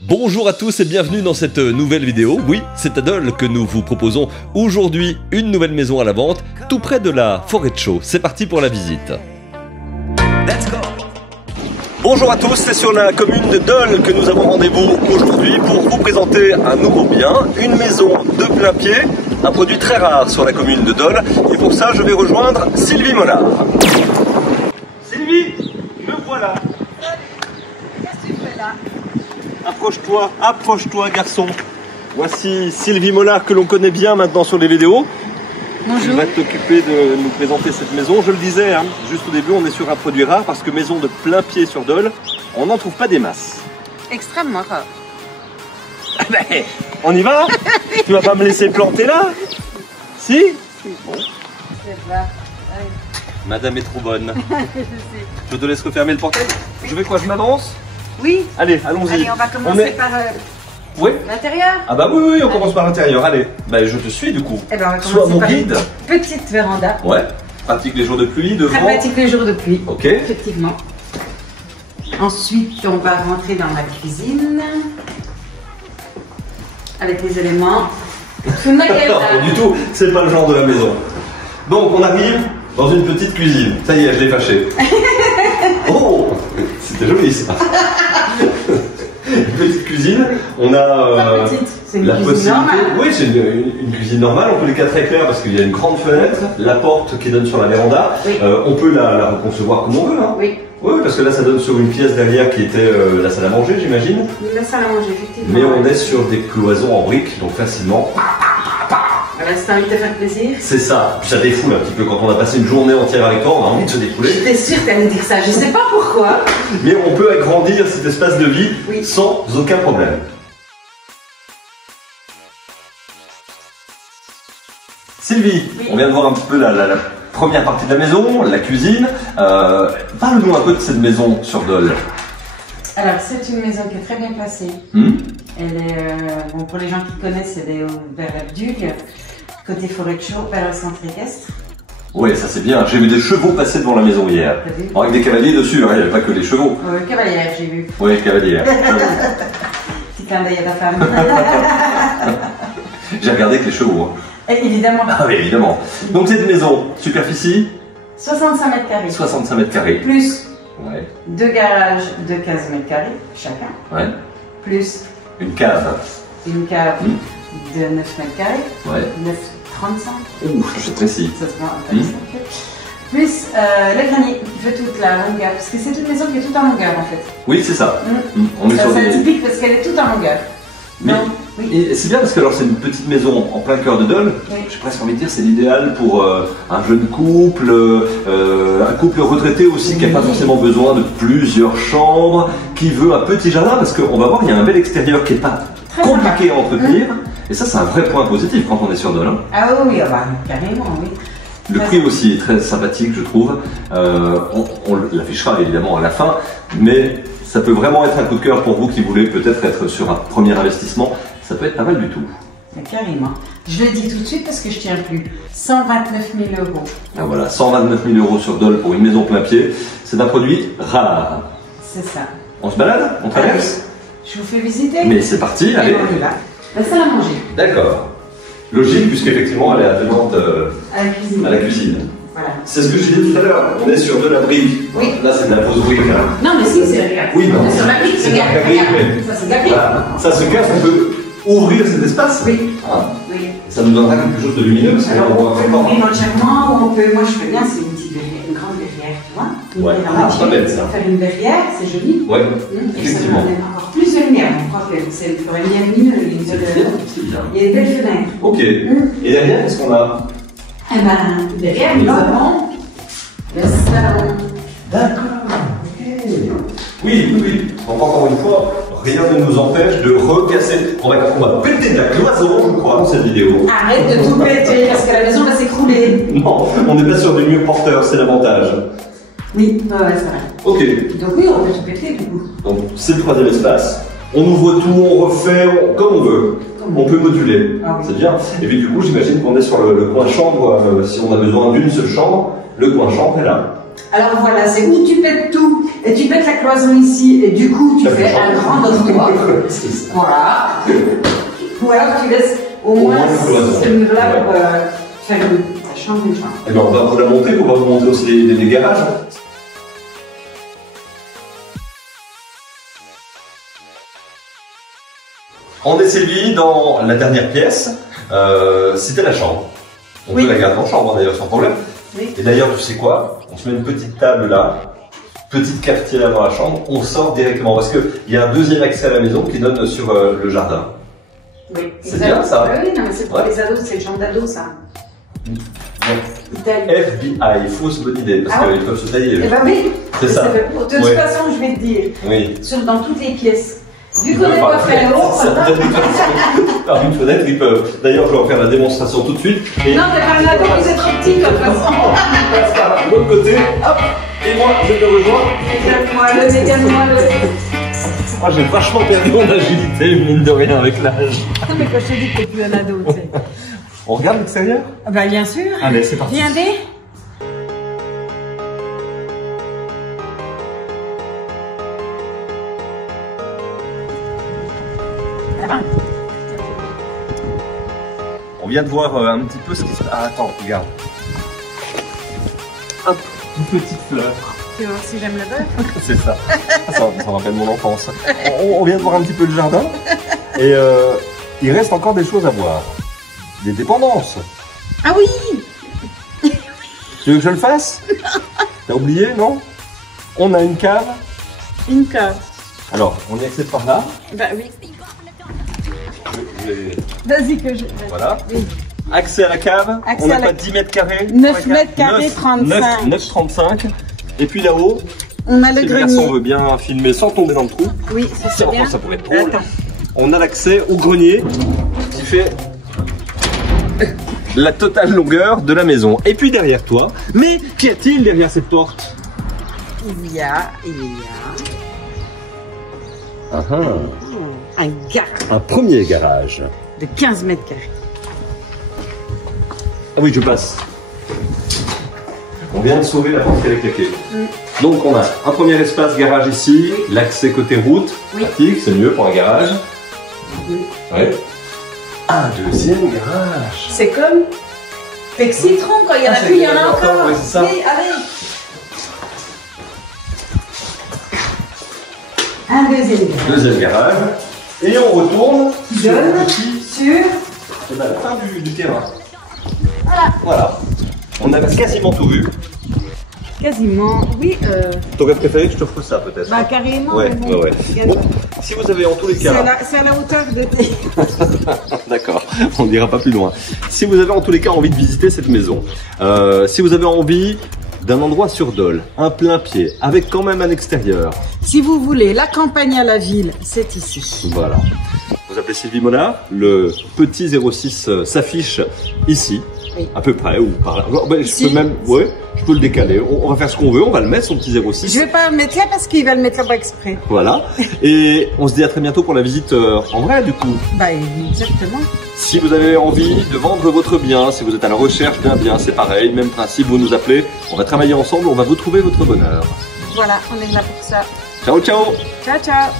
Bonjour à tous et bienvenue dans cette nouvelle vidéo. Oui, c'est à Dole que nous vous proposons aujourd'hui une nouvelle maison à la vente, tout près de la forêt de Chaux. C'est parti pour la visite. Let's go. Bonjour à tous, c'est sur la commune de Dole que nous avons rendez-vous aujourd'hui pour vous présenter un nouveau bien, une maison de plein pied, un produit très rare sur la commune de Dole. Et pour ça, je vais rejoindre Sylvie Mollard. Sylvie, me voilà. Qu'est-ce que tu fais là? Approche-toi garçon. Voici Sylvie Mollard que l'on connaît bien maintenant sur les vidéos. Bonjour. Elle va t'occuper de nous présenter cette maison. Je le disais, hein, juste au début, on est sur un produit rare parce que maison de plein pied sur Dole, on n'en trouve pas des masses. Extrêmement rare. Ah ben, on y va. Tu vas pas me laisser planter là? Si bon. C'est vrai. Madame est trop bonne. Je sais. Je te laisse refermer le portail. Je vais quoi, je m'avance? Oui. Allez, allons-y. Allez, on va commencer par Oui. l'intérieur. Ah bah oui, on commence par l'intérieur. Allez, bah, je te suis du coup. Eh ben, on va Sois commencer mon par guide. une petite véranda. Ouais. Pratique les jours de pluie, de Très vent. pratique les jours de pluie. Ok. Effectivement. Ensuite, on va rentrer dans la cuisine. Avec les éléments. Tout n'a qu'elle Non, a. du tout, c'est pas le genre de la maison. Donc on arrive dans une petite cuisine. Ça y est, je l'ai fâché. Oh, c'était joli ça. Une petite cuisine. On a Pas petite, c'est une la cuisine possibilité. normale. Oui, c'est une cuisine normale. En tous les cas très claire parce qu'il y a une grande fenêtre, la porte qui donne sur la véranda. Oui. On peut la reconcevoir comme on veut. Hein. Oui. Oui, parce que là ça donne sur une pièce derrière qui était la salle à manger, j'imagine. La salle à manger, effectivement. Mais on est sur des cloisons en briques, donc facilement. Voilà, c'est envie de te faire plaisir. C'est ça, puis ça défoule un petit peu quand on a passé une journée entière avec toi, on a envie de se défouler. J'étais sûre que tu allais dire ça, je sais pas pourquoi. Mais on peut agrandir cet espace de vie Oui. sans aucun problème. Sylvie, Oui. on vient de voir un petit peu la première partie de la maison, la cuisine. Parle-nous un peu de cette maison sur Dole. Alors, c'est une maison qui est très bien placée. Elle est, bon, pour les gens qui connaissent, elle est vers Abdul, côté forêt de Chaux, vers le centre équestre. Oui, ça c'est bien. J'ai vu des chevaux passer devant la maison hier. T'as vu? Bon, avec des cavaliers dessus, hein, il n'y avait pas que des chevaux. Cavalière, j'ai vu. Oui, cavaliers. Petit clin d'œil à ta femme. J'ai regardé avec les chevaux. Hein. Et évidemment, Ah oui, évidemment. Donc cette maison, superficie 65 mètres carrés. 65 mètres carrés. Plus Ouais. 2 garages de 15 mètres carrés chacun. Ouais. Plus Une cave. une cave de 9 mètres carrés. Ouais. 9,35. Ouh, c'est précis. Ça se voit intéressant. Plus le granier qui fait toute la longueur. Parce que c'est une maison qui est toute en longueur en fait. Oui, c'est ça. On est sur C'est des... typique parce qu'elle est toute en longueur. Mais Donc, oui. et c'est bien parce que alors c'est une petite maison en plein cœur de Dole. Oui. J'ai presque envie de dire c'est l'idéal pour un jeune couple, un couple retraité aussi qui n'a pas forcément besoin de plusieurs chambres, qui veut un petit jardin parce qu'on va voir il y a un bel extérieur qui n'est pas Très compliqué sympa. à entretenir. Et ça c'est un vrai point positif quand on est sur Dole. Hein. Ah oui, ah bah, carrément, oui. Le prix aussi est très sympathique, je trouve. On l'affichera évidemment à la fin, mais ça peut vraiment être un coup de cœur pour vous qui voulez peut-être être sur un premier investissement. Ça peut être pas mal du tout. Mais carrément. Je le dis tout de suite parce que je tiens plus. 129 000 euros. Ah, voilà, 129 000 euros sur Dole pour une maison plein pied. C'est un produit rare. C'est ça. On se balade? On traverse? Je vous fais visiter. Mais c'est parti, Et allez. on y va. La salle à manger. D'accord. Logique, puisqu'effectivement elle est attenante À la cuisine. à la cuisine. Voilà. C'est ce que je disais tout à l'heure, on est sur de la brique. Oui. Là c'est de la fausse brique. Hein. Non, mais si, c'est regarde. Oui, non. On est sur la brique, C'est regarde. la brique, Regarde. mais- Ça, c'est de la brique. Voilà. Ça se casse, on peut ouvrir cet espace. Oui. Ah. Oui. Ça nous donnera quelque chose de lumineux parce Alors, qu'on on voit peut vraiment. l'ouvrir entièrement ou on peut. Moi, je fais bien, c'est une petite verrière, une grande verrière, tu vois. Ouais. Une Ah, c'est pas bête, ça. Faire une verrière, c'est joli. Ouais, Et ça effectivement. donne encore plus de lumière. On croit que c'est une forêt lumineuse. C'est bien, c'est bien. Il y a des belles fenêtres. Ok. Et derrière, qu'est-ce qu'on a? Eh ben, derrière, nous avons le salon. D'accord. Ok. Oui, oui, oui. Donc encore une fois, rien ne nous empêche de recasser. On va péter de la cloison, je crois, dans cette vidéo. Arrête de tout péter parce que la maison va s'écrouler. Non, on n'est pas sur des murs porteurs, c'est l'avantage. Oui, ouais, c'est vrai. Ok. Donc oui, on peut tout péter du coup. Donc c'est le troisième espace. On ouvre tout, on refait, comme on veut. On peut moduler, Ah oui. c'est bien. Et puis du coup, j'imagine qu'on est sur le coin chambre, si on a besoin d'une seule chambre, le coin chambre est là. Alors voilà, c'est où tu pètes tout, et tu pètes la cloison ici, et du coup tu fais un grand dortoir. Voilà. Ou alors tu laisses au moins ce mur-là pour faire la chambre et chambre. Et bien on va vous la montrer, on va vous montrer aussi les garages. On est Sylvie dans la dernière pièce, c'était la chambre. On peut la garder en chambre d'ailleurs sans problème. Oui. Et d'ailleurs tu sais quoi, on se met une petite table là, petite cafetière dans la chambre, on sort directement parce qu'il y a un deuxième accès à la maison qui donne sur le jardin. Oui, c'est bien ça. Oui, non mais c'est pour les ados, c'est le chambre d'ado ça. FBI, fausse bonne idée parce qu'ils peuvent se tailler. Eh ben oui, c'est ça. De toute façon je vais te dire, dans toutes les pièces. Vu qu'on n'est pas fait par une fenêtre, ils peuvent. D'ailleurs, je vais en faire la démonstration tout de suite. Et... Non, mais par là, c'est trop petit de toute façon. On passe par l'autre côté, hop, et moi, je te rejoins. Décale-moi le. Moi, j'ai vachement perdu mon agilité, mine de rien, avec l'âge. Non, mais quand je te dis que t'es plus un ado, tu sais. On regarde l'extérieur? Ah bah, bien sûr. Allez, c'est parti. Viens, dès. On vient de voir un petit peu ce qui se passe. Ah, attends, regarde. Hop, une petite fleur. Tu vas voir si j'aime le beurre. C'est ça. Ça rappelle mon enfance. On vient de voir un petit peu le jardin. Et il reste encore des choses à voir. Des dépendances. Ah oui. Tu veux que je le fasse? T'as oublié, non? On a une cave. Une cave. Alors, on y accède par là. Bah oui. Vas-y que je... Voilà. Oui. Accès à la cave. Accès on n'a pas 10 mètres carrés. 9 mètres carrés, 35. 9,35. Et puis là-haut, on a le grenier. Si le garçon veut bien filmer sans tomber dans le trou. Oui, c'est bien. Ça pourrait être drôle. On a l'accès au grenier qui fait la totale longueur de la maison. Et puis derrière toi, mais qu'y a-t-il derrière cette porte? Il y a... un garage. Un premier garage. De 15 mètres carrés. Ah oui, je passe. On vient de sauver la porte qui avait claqué. Donc on a un premier espace garage ici, l'accès côté route. Pratique, c'est mieux pour un garage. Ouais. Un deuxième garage. C'est comme Pec Citron, quand il y en a plus, il y en a encore. Oui, c'est ça. Oui, allez. Un deuxième garage. Deuxième garage. Et on retourne sur la fin du terrain. Voilà. On a quasiment tout vu. Quasiment, oui. Ton rêve préféré, que je te offre ça peut-être? Bah carrément. Ouais. Bon, si vous avez en tous les cas... C'est à la hauteur de tes... D'accord, on n'ira pas plus loin. Si vous avez en tous les cas envie de visiter cette maison, si vous avez envie d'un endroit sur Dole, un plein pied, avec quand même un extérieur. Si vous voulez la campagne à la ville, c'est ici. Voilà. Vous appelez Sylvie Monard, le petit 06 s'affiche ici. Oui. À peu près, ou par là. Je peux même, je peux le décaler. On va faire ce qu'on veut, on va le mettre, son petit 06. Je vais pas le mettre là parce qu'il va le mettre là-bas exprès. Voilà. Et on se dit à très bientôt pour la visite en vrai, du coup. Bah, exactement. Si vous avez envie de vendre votre bien, si vous êtes à la recherche d'un bien, c'est pareil, même principe, vous nous appelez. On va travailler ensemble, on va vous trouver votre bonheur. Voilà, on est là pour ça. Ciao, ciao. Ciao, ciao.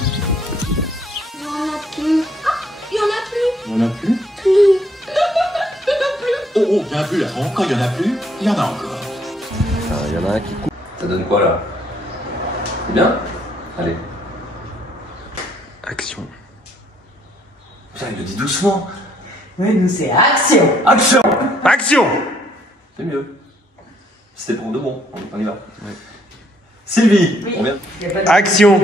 Il y en a plus. Ah, il y en a plus. Il y en a plus? Plus. Oh, il y en a plus là. Quand il y en a plus, il y en a encore. Il y en a un qui coupe. Ça donne quoi là? C'est bien? Allez. Action. Putain, il le dit doucement. Oui, nous c'est action. Action. Action. C'est mieux. C'était pour de bon. On y va. Oui. Sylvie, on vient. Action.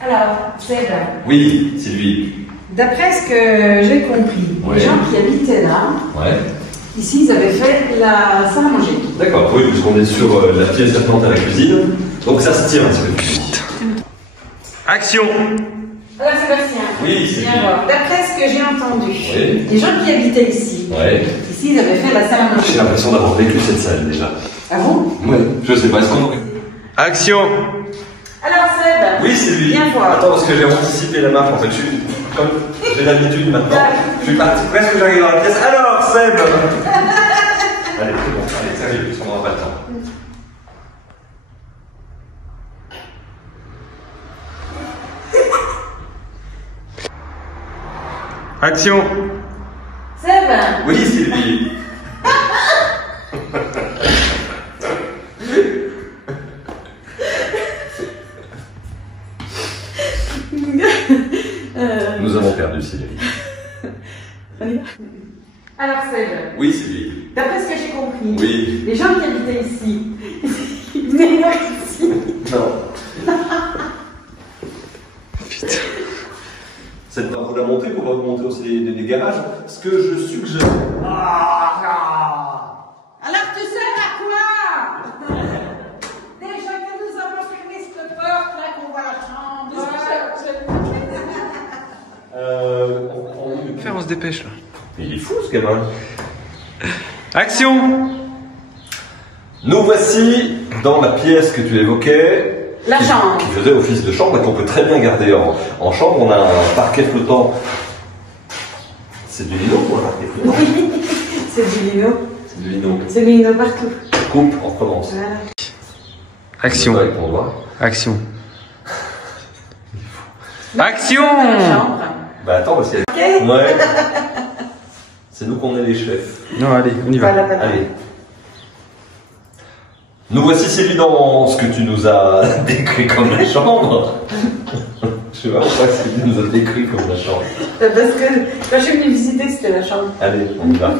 Alors, c'est là. Oui, Sylvie. D'après ce que j'ai compris, les gens qui habitaient là, ici, ils avaient fait la salle à manger. D'accord, oui, puisqu'on est sur la pièce attenante à la cuisine. Donc ça se tient, Action. Alors Sébastien, oui, viens voir. D'après ce que j'ai entendu, les gens qui habitaient ici, ici, ils avaient fait la salle à manger. J'ai l'impression d'avoir vécu cette salle déjà. Ah bon? Oui, je sais pas, est-ce qu'on aurait... Action. Alors Seb, oui, c'est lui. Viens voir. Attends, parce que j'ai anticipé la marche en fait. Comme j'ai l'habitude maintenant, je suis parti presque j'arrive dans la pièce. Alors, Seb. Allez, c'est bon, allez, sérieux, parce qu'on n'aura pas le temps. Action. Seb. Oui, Sylvie. Nous avons perdu Sylvie. Alors Seb, Oui, Sylvie. d'après ce que j'ai compris, Oui. les gens qui habitaient ici, ils venaient voir ici. Non. Putain. C'est pour la montée qu'on va vous montrer aussi les garages. Ce que je suggère. Alors tu sers à quoi? Déjà que nous avons fermé cette porte là qu'on voit la chambre. On se dépêche là. Il est fou ce gamin. Action. Nous voici dans la pièce que tu évoquais. La chambre. Qui faisait office de chambre et qu'on peut très bien garder en chambre. On a un parquet flottant. C'est du lino ou un parquet flottant? Oui, c'est du lino. C'est du lino. C'est du lino partout. Coupe, on recommence. Voilà. Action. Avec ton doigt. Action. Action. La chambre. Bah attends, parce que. Ok. Ouais. C'est nous qu'on est les chefs. Non, allez, on y va. Voilà, voilà. Allez. Nous voici Sylvie dans ce que tu nous as décrit comme la chambre. Je sais pas pourquoi Sylvie nous a décrit comme la chambre. Parce que quand je suis venue visiter, c'était la chambre. Allez, on y va.